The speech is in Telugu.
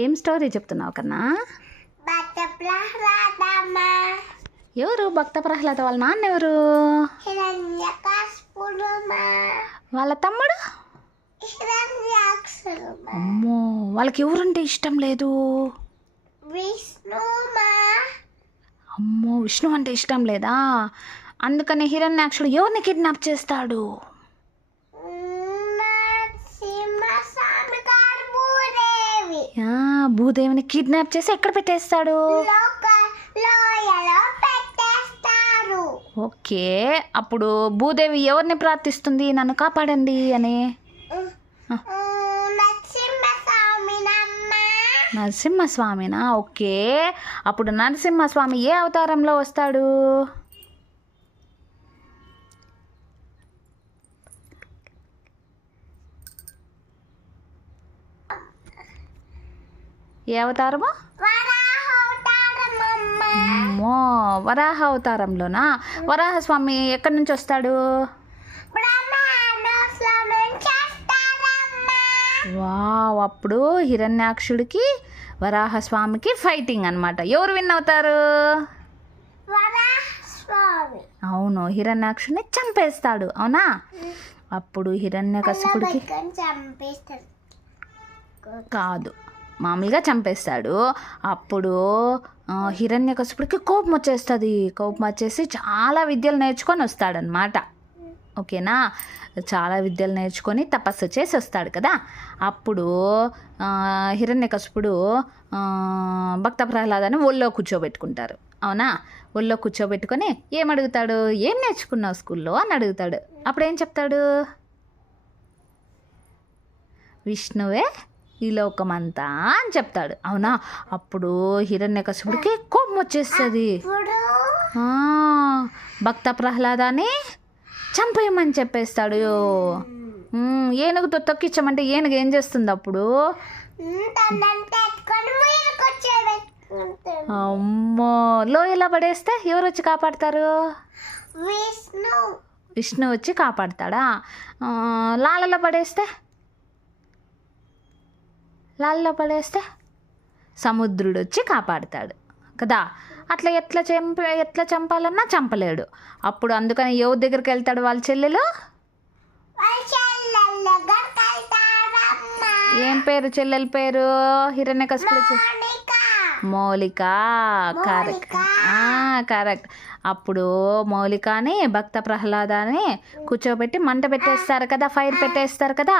ఏం స్టోరీ చెప్తున్నావు కన్నా? ఎవరు భక్త ప్రహ్లాద? వాళ్ళ నాన్న ఎవరు? వాళ్ళ తమ్ముడు? అమ్మో, వాళ్ళకి ఎవరంటే ఇష్టం లేదు? అమ్మో, విష్ణు అంటే ఇష్టం లేదా? అందుకని హిరణ్యాక్షుడు ఎవరిని కిడ్నాప్ చేస్తాడు? భూదేవిని కిడ్నాప్ చేసి ఎక్కడ పెట్టేస్తాడు? ఓకే, అప్పుడు భూదేవి ఎవరిని ప్రార్థిస్తుంది నన్ను కాపాడండి అని? నరసింహస్వామినా? ఓకే, అప్పుడు నరసింహస్వామి ఏ అవతారంలో వస్తాడు? ఏ అవతారము? అమ్మో, వరాహ అవతారంలోనా? వరాహస్వామి ఎక్కడి నుంచి వస్తాడు? వావ్, అప్పుడు హిరణ్యాక్షుడికి వరాహస్వామికి ఫైటింగ్ అనమాట. ఎవరు విన్ అవుతారు? అవును, హిరణ్యాక్షుడిని చంపేస్తాడు. అవునా? అప్పుడు హిరణ్యకశిపుడికి కాదు, మామూలుగా చంపేస్తాడు. అప్పుడు హిరణ్యకశిపుడికి కోపం వచ్చేస్తుంది. కోపం వచ్చేసి చాలా విద్యలు నేర్చుకొని వస్తాడనమాట. ఓకేనా? చాలా విద్యలు నేర్చుకొని తపస్సు చేసి వస్తాడు కదా. అప్పుడు హిరణ్యకశిపుడు భక్త ప్రహ్లాదాన్ని ఒళ్ళో కూర్చోబెట్టుకుంటారు. అవునా? ఒళ్ళో కూర్చోబెట్టుకొని ఏమడుగుతాడు? ఏం నేర్చుకున్నావు స్కూల్లో అని అడుగుతాడు. అప్పుడు ఏం చెప్తాడు? విష్ణువే ఈ లోకమంతా అని చెప్తాడు. అవునా? అప్పుడు హిరణ్యకశిపుడికి కోపం వచ్చేస్తుంది. భక్త ప్రహ్లాదాన్ని చంపేయమని చెప్పేస్తాడు. ఏనుగుతో తొక్కించమంటే ఏనుగు ఏం చేస్తుంది అప్పుడు? అమ్మో, లోయలా పడేస్తే ఎవరు వచ్చి కాపాడతారు? విష్ణు వచ్చి కాపాడతాడా? లాలలో పడేస్తే సముద్రుడు వచ్చి కాపాడతాడు కదా. అట్లా ఎట్లా చంపాలన్నా చంపలేడు. అప్పుడు అందుకని ఎవరి దగ్గరికి వెళ్తాడు? వాళ్ళ చెల్లెలు. ఏం పేరు చెల్లెల పేరు? హిరణ్యకశిపుడు మౌలిక. కరెక్ట్. అప్పుడు మౌలికని భక్త ప్రహ్లాదాన్ని కూర్చోబెట్టి మంట పెట్టేస్తారు కదా, ఫైర్ పెట్టేస్తారు కదా.